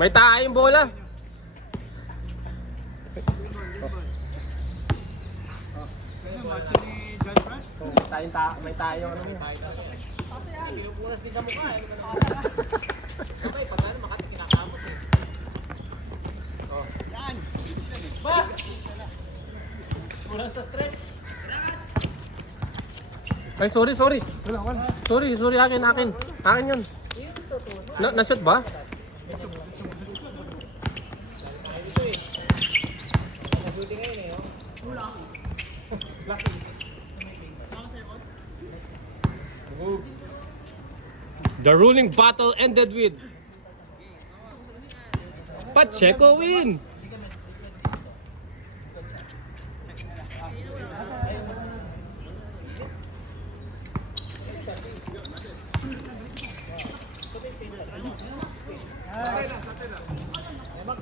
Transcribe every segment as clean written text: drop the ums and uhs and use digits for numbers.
May tayong bola. May tayong ano mo. Pinupunas din sa mukha. Kamay, pag ano, makati kinakamot eh. Oh. Yan! Ba! Kulang sa stretch. Ay, sorry. Sorry, akin. Akin yun. Na-shoot ba? The ruling battle ended with Pacheco win.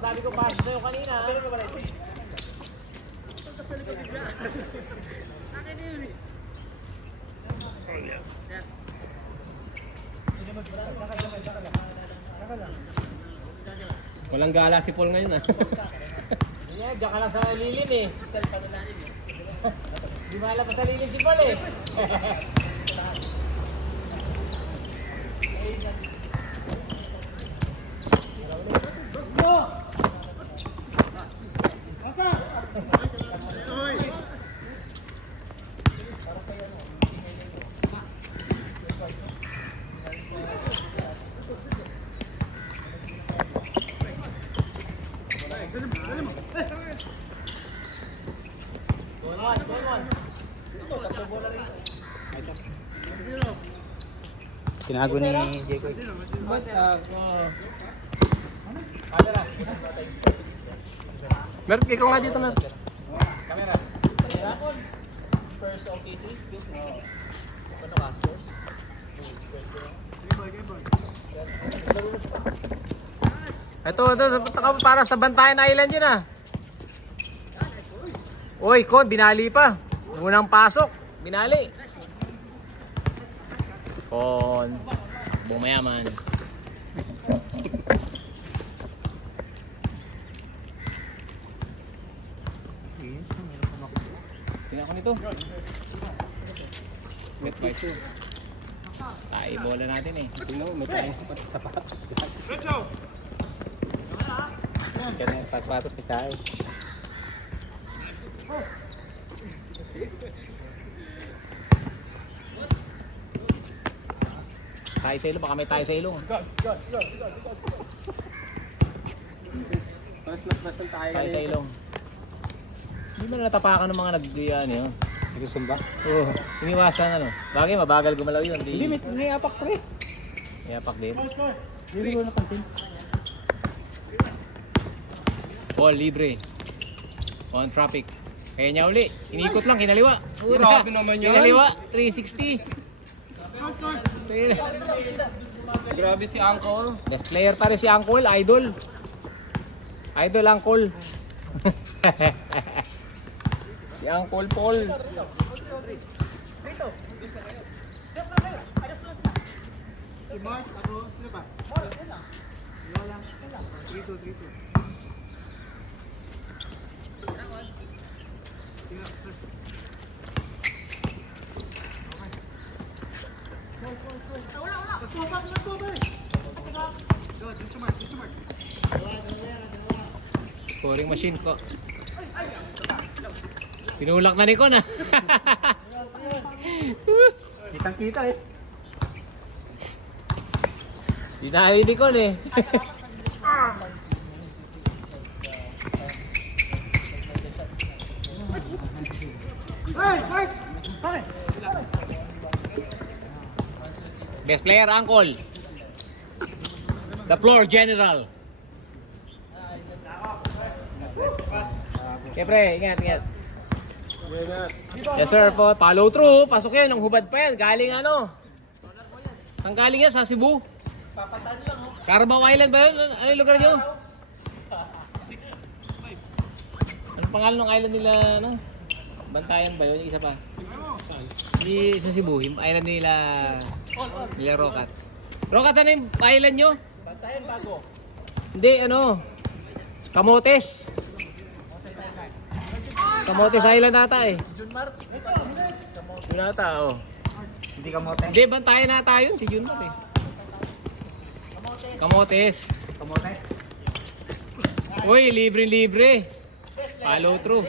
Dami ko pass sa'yo kanina. Walang gala si Paul ngayon ah. Yan, diyan ka lang sa lilim eh. Di mahala pa sa lilim si Paul eh. Tinago ni Jeko. Mer, ikaw nga dito, Mer. Camera. First OKC. Ano ka? Ito, para sa Bantayan Island yun ah. Uy, Kon, binali pa. Unang pasok, binali. Kon, bumayaman. Tingnan ko nito. Met by 2. Tayo bola natin eh. Tingnan mo, may tayo sapatos. Kaya yung pagpatos ni Kai. Tayo sa ilong, baka may tayo sa ilong. Tayo sa ilong. Hindi mo na natapakan ng mga nag-ano yun. Nagsusumba? Oo, iniwasan ano. Bagay, mabagal gumalaw yun. Hindi, may apak pre. May apak din. Hindi ko napansin. Ball, libre. On traffic. Kaya niya uli. Inikot lang, kinaliwa. Grabe naman yan. Kinaliwa, 360. Grabe si Uncle. Best player pa rin si Uncle, idol. Idol Uncle. Si Uncle Paul. Si Mark, ako, sino ba? Wala. 3-2. Scoring machine ko. Pinulak na ni Kon ah. Kitang kita eh. Dinahay ni Kon eh. Best player, Uncle. The floor, General. Siyempre, ingat. Yes sir po, follow through. Pasok yan, ang hubad pa yan. Galing ano? Saan galing yan? Sa Cebu? Carabao Island ba yun? Ano yung lugar nyo? Anong pangalan ng island nila? Ano? Bantayan ba yun? Yung isa pa? Hindi sa Cebu, yung island nila Rocats. Rocats, ano yung island nyo? Bantayan bago. Hindi, ano? Camotes. Camotes Island ata eh. Junmar. Yun ata, oh. Hindi kamote. Hindi, bantayan na tayo si Junmar eh. Camotes. Kamote. Uy, libre-libre. Follow through.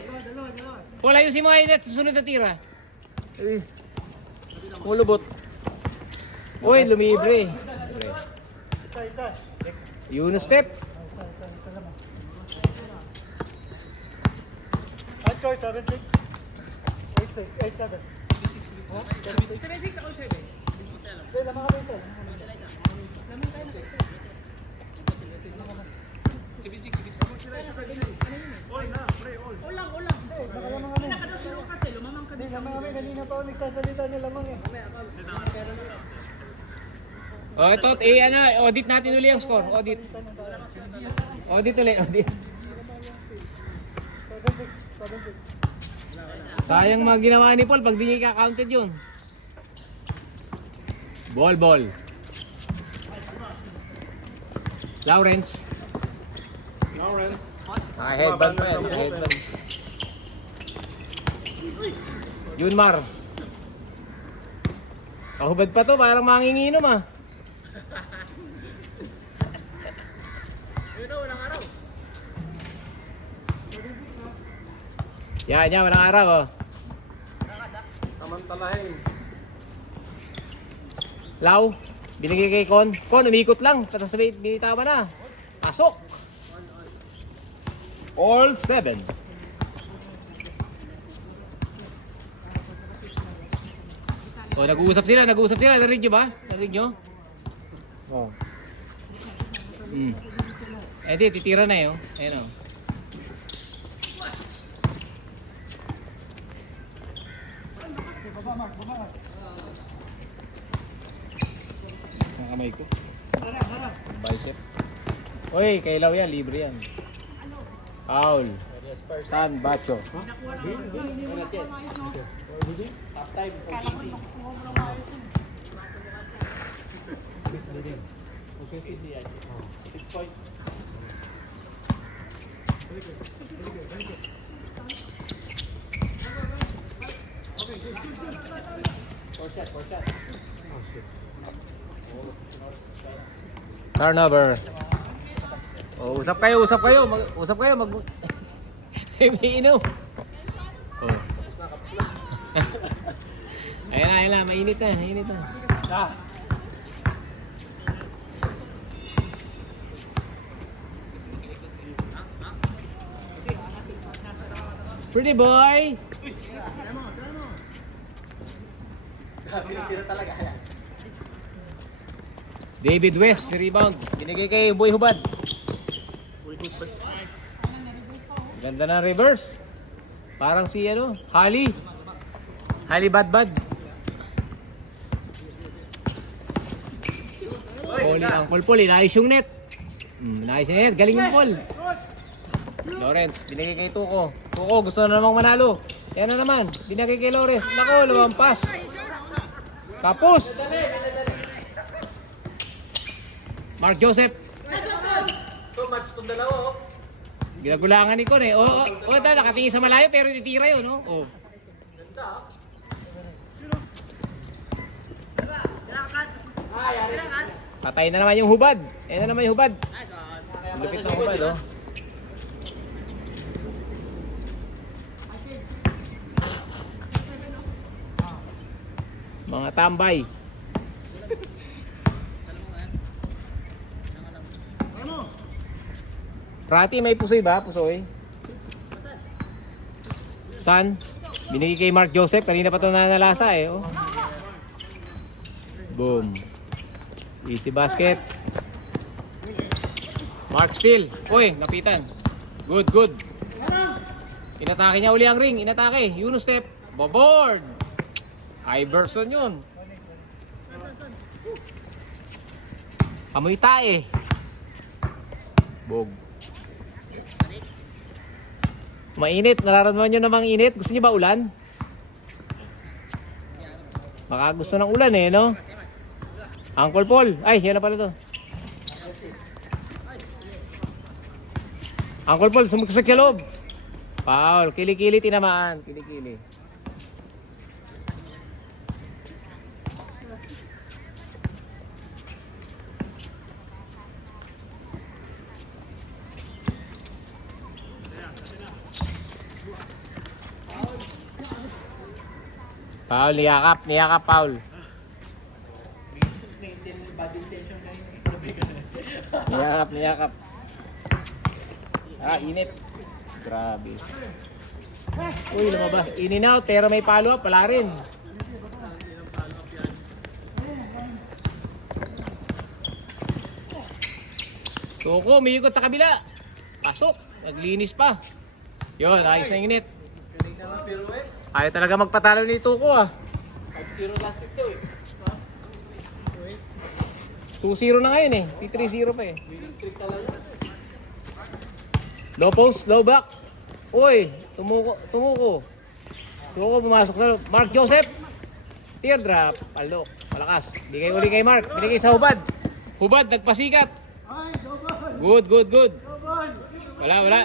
Wala yung si mga init sa sunod na tira. Eh. Mulubot. Uy, lumibre. Yun step. High score 7-6. 8-6. 8-7. 7-6 ako 7. Hindi, lamang kami ito. Hindi, lamang kami. Kanina pa ako nagsasalita niya lamang eh. Oh, ito, ano, audit natin uli ang score. Audit. Audit ulit, audit. 7-6. Sayang mga ginawa ni Paul pag di niya ka-counted yun. Ball. Lawrence. Naka-headband pa yan, naka-headband. Junmar. Kahubad pa to, parang manginginom ah. Yan, walang araw oh. Samantalahin. Lau, binigay kay Con. Con, umikot lang. Tapos binitawa na. Pasok. All 7. Oh, nag-uusap sila. Narinig nyo ba? Narinig nyo? Oh. Eh di, titira na yun. Ayan o. Ang kamay ko. Bicep. Uy, kailaw yan. Libre yan. Foul. San Bacho. Turnover. Oh, usap kayo. May inom. Oh. Ayun na, mainit na. Pretty boy. David West, rebound. Binigay kay Boy Hubad. Ganda na reverse. Parang si Hali Badbad. Poli ang Paul, inayos yung net. Nice net, galing yung Paul. Lawrence, binigay kay Tuko. Tuko, gusto na namang manalo. Yan na naman, binigay kay Lawrence. Nako, lumampas. Tapos. Mark Joseph. Ito, match itong dalawa oh. Ginagulangan ni Con eh. Ito, nakatingin sa malayo pero titira yun, no? Oh. Patay na naman yung Hubad. Ayan na naman yung Hubad. Lupit ng Hubad, oh. Mga tambay. Rati, may pusoy ba? Pusoy? San? Binigay kay Mark Joseph. Kanina pa ito nanalasa eh. Oh. Boom. Easy basket. Mark Steele. Uy, napitan. Good. Inatake niya uli ang ring. Inatake. Yunus step. Boboard. Iverson yun. Amoy tae. Bog. Mainit. Nararamdaman nyo namang init. Gusto nyo ba ulan? Baka gusto ng ulan eh, no? Uncle Paul. Ay, yan na pala to. Uncle Paul, sumagsak sa loob. Foul. Kili-kili tinamaan. Kili-kili. Foul, niyakap, foul. Niyakap. Ah, init. Grabe. Uy, lumabas. In and out, pero may follow up, wala rin. Tuko, may ikot sa kabila. Pasok, naglinis pa. Yun, ayos na init. Ayaw talaga magpatalo ni Tuko ah. 5-0 last week daw eh. 2-0 na ngayon eh. 3-0 pa eh. Winning streak talaga. Low post, low back. Uy, tumuko. Tuko pumasok na. Mark Joseph. Teardrop. Palok. Malakas. Bigay uli kay Mark. Binigay sa Hubad. Hubad, nagpasikat. Good. Wala.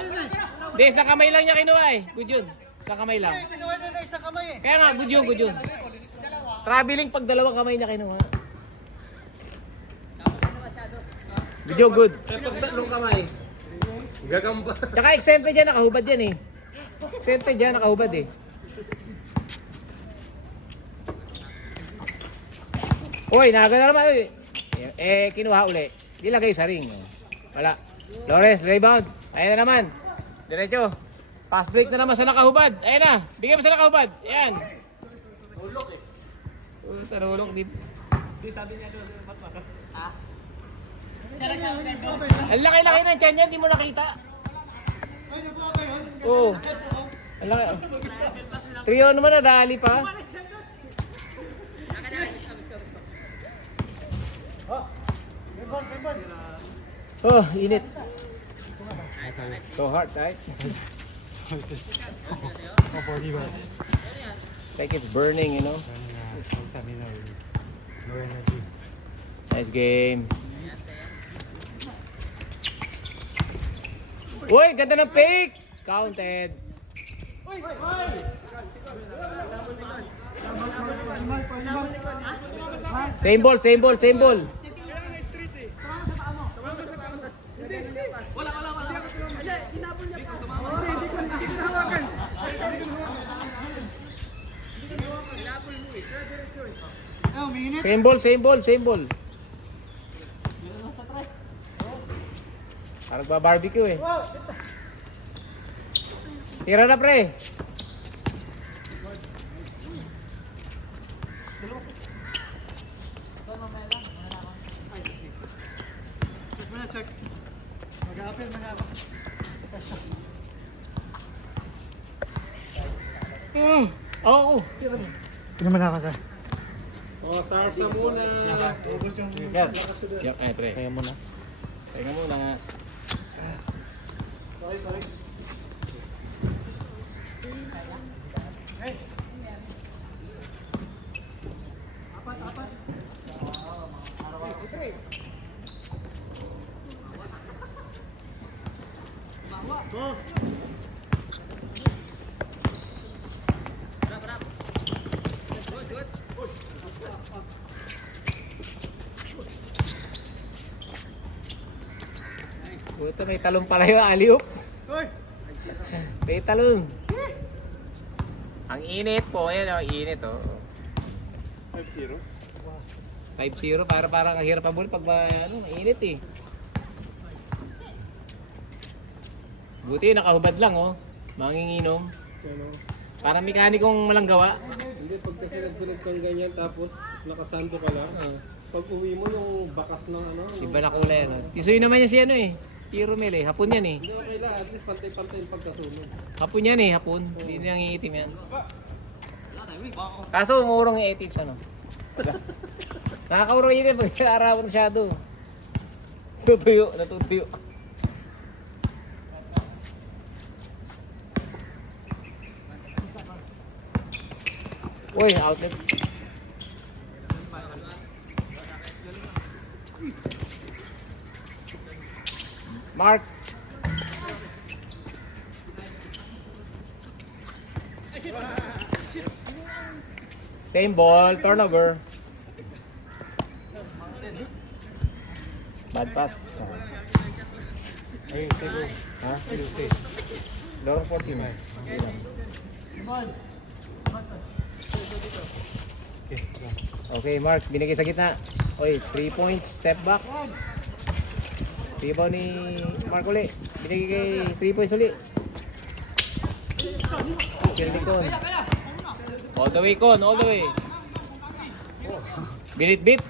Hindi, sa kamay lang niya kinuha eh. Good yun. Sa kamay lang. Kinuha niya na isang kamay eh. Kaya nga, good yun. Traveling pag dalawang kamay niya kinuha. Good. Pag tatlong kamay. Gagamba. Tsaka exempted dyan, nakahubad yan eh. Exempted dyan, nakahubad eh. Uy, nakagana naman. Uy. Kinuha uli. Dilagay sa ring. Wala. Lawrence, rebound. Ayan na naman. Diretso. Pass break na naman sa nakahubad. Ayan na. Bigay mo sa nakahubad. Ayan. Ulok eh. Sa nulok. Di sabi niya doon. Ang laki-laki ng tiyan yan. Di mo nakita. Ay, nakuha ba yun? Oo. Ang laki. Trio naman na. Dali pa. Oh, init. So hard, right? Like it's burning, you know? Nice game. Uy, ganda ng fake! Counted. Same ball. Oh, minute. Same ball. Parang ba-barbecue eh. Tira na pre. Check. Mag-a-appeal. Oo. Tira na. Hindi naman nakaka. Oh, start na muna. Yan. Yan, ay pre. Kaya muna. Sorry. Apat. Go. Buto may talong pala yung aliop. Hoy. May talong. Ang init po. Ayan o, init o. 5-0. 5-0 parang ang hirap ang ball pag mainit eh. Buti nakahubad lang oh. Manginginom. Parang mekanikong walang gawa. Hindi, pag kasi nagbunog kang ganyan tapos nakasando ka lang. Pag uwi mo yung bakas ng ano. Iba na kulay ano. Tisoy naman yan si ano eh. Si Romel eh. Hapon yan eh. Hindi okay lang, at least pantay-pantay yung pagkasunog. Hapon yan eh. Hapon. Hindi nang iitim yan. Kaso umurong yung 18s ano. Nakakaurong yun eh. Pag arawan masyado. Natutuyo. Uy, outlet. Mark. Same ball, turnover. Bad pass. Ayun, take off. Ha? Ayun, take. Lorong 14. Okay, go. Okay, Mark, binigay sa gitna. Oy, 3 points, step back. Rebound ni Mark uli. Binigay kay 3 points uli. Kildi Con. All the way, Con, all the way. Binit-bit.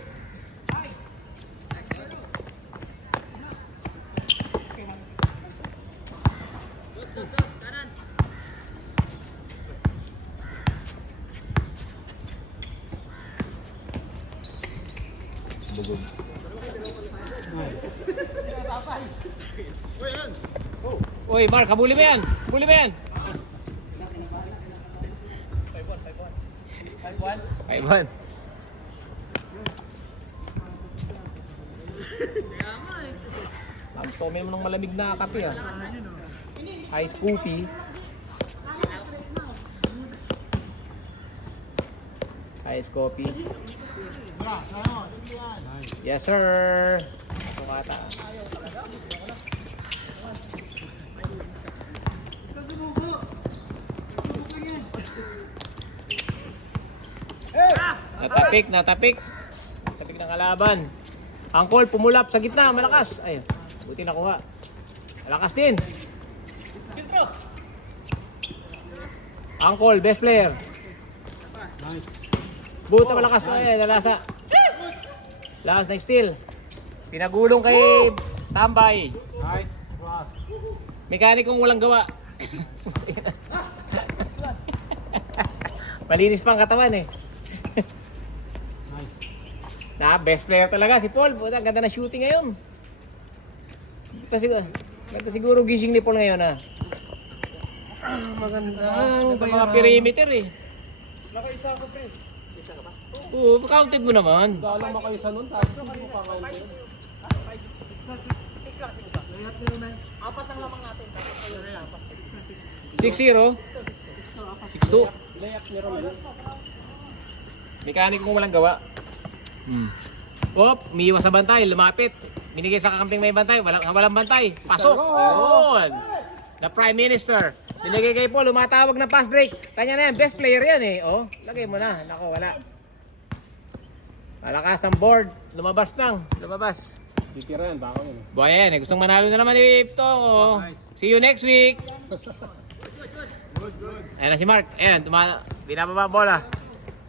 Bugog. Uy, Mark, habuli mo yan. Habuli mo yan. 5-1. Ang somen mo ng malamig na kape ah. Ice coffee. Ice coffee. Yes sir. Sukata. Natapik. Natapik ng kalaban. Angkol, pumulap sa gitna, malakas. Ay, buti nakuha. Malakas din. Angkol, best player. Nice. Buta malakas. Ay, nalasa. Last na steal. Pinagulong kay Tambay. Nice. Pass. Mekanikong walang gawa. Malinis pa ang katawan eh. Nice. Na, best player talaga si Paul. Buta, ganda na shooting ngayon. Ganda siguro gising ni Paul ngayon ha. Maganda. Ganda mga perimeter eh. Nakaisa ako, pre. Oo, counted mo naman. Dalang makaisa nun, tapos hindi mo pa-count yun. 6-0. 6-2. Layak ni Romel. Mekanik kung walang gawa. Op, umiiwas sa bantay, lumapit. Binigay sa kakamping may bantay, walang bantay. Pasok. Yun. The Prime Minister. Binigay kay Paul, lumatawag na pass break. Kanya na yan, best player yan eh. Oh, lagay mo na. Nako, wala. Malakas ang board. Lumabas lang. Lumabas. Titira yan, bako yun. Buhay yan eh. Gustong manalo na naman ni Ipto. Oh. See you next week. Ayan na si Mark. Ayan, binababa bola.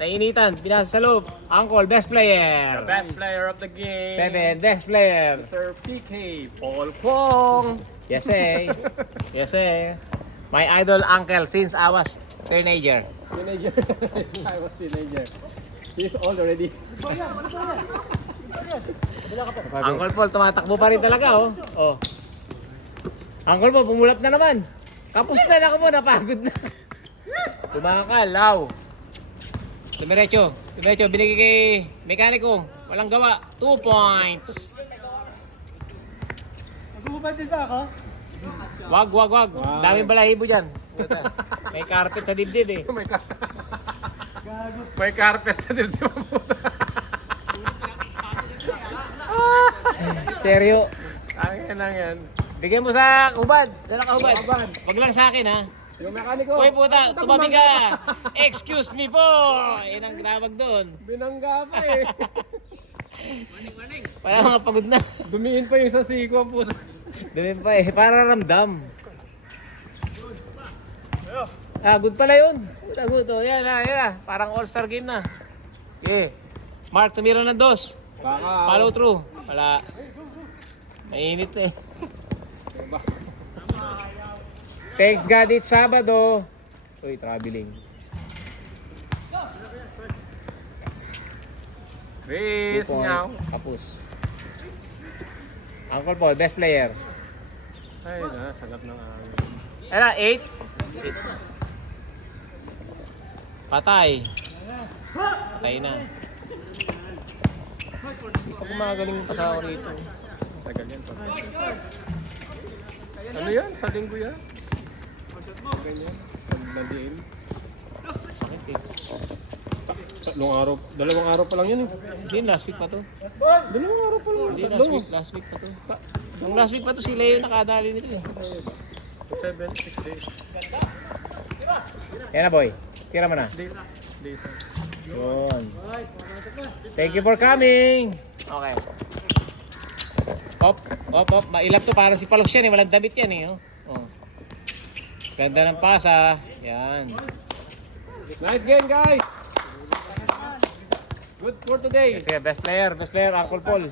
Nainitan, pinasa sa loob. Uncle, best player. Best player of the game. 7, best player. Mr. PK, Paul Pong. Yes eh. Yes eh. My idol uncle since I was teenager. Teenager. I was teenager. He's old already. Uncle Paul, tumatakbo pa rin talaga oh. Oh. Uncle Paul, pumulap na naman. Tapos na ako mo, napagod na. Tumakal, law. Dumiretso, binigay kay mekaniko. Walang gawa, 2 points. Nagubad din ba ako? Wag. Wag. Daming balahibo dyan. May carpet sa dibdib eh. May carpet sa dibdib mo puta. Seryo. Akin lang yan. Bigyan mo sa hubad. Sa nakahubad. Wag lang sa akin ha. Yung mekaniko. Uy puta, tumabi ka. Excuse me po. Yan ang tawag doon. Binangga pa eh. Wala mga pagod na. Dumiin pa yung sa siko puta. Dumi pa eh. Para ramdam. Ah, good pala yun. Good. Oh, yan na. Parang all-star game na. Okay. Mark, tumira ng 2. Baka. Follow through. Wala. Mainit eh. Diba? Thanks God, it's Sabado. Uy, traveling. Chris, 2 nyaw. points. Kapus. Uncle Paul, best player. Ay, sagat ng angin. Ano, 8? Patay. Patay na. Ako magaling pa sa ako rito. Sagal yan. Ano yan? Sa linggo yan? Ganyan. Pag nag-game. Okay. Dalawang araw pa lang yan eh. Hindi, last week pa to. Dalawang araw pa lang. Hindi, Tatlo. last week pa to. Nung last week pa to, sila yung nakadali nito eh. 6 days. Yan na boy, tira mo na. Days. Yun. Thank you for coming. Okay. Op. Mailap to para si Palos yan eh. Walang damit yan eh. Oh. Ganda ng pasa. Yan. Nice game, guys! Good for today. Sige, best player, Uncle Paul.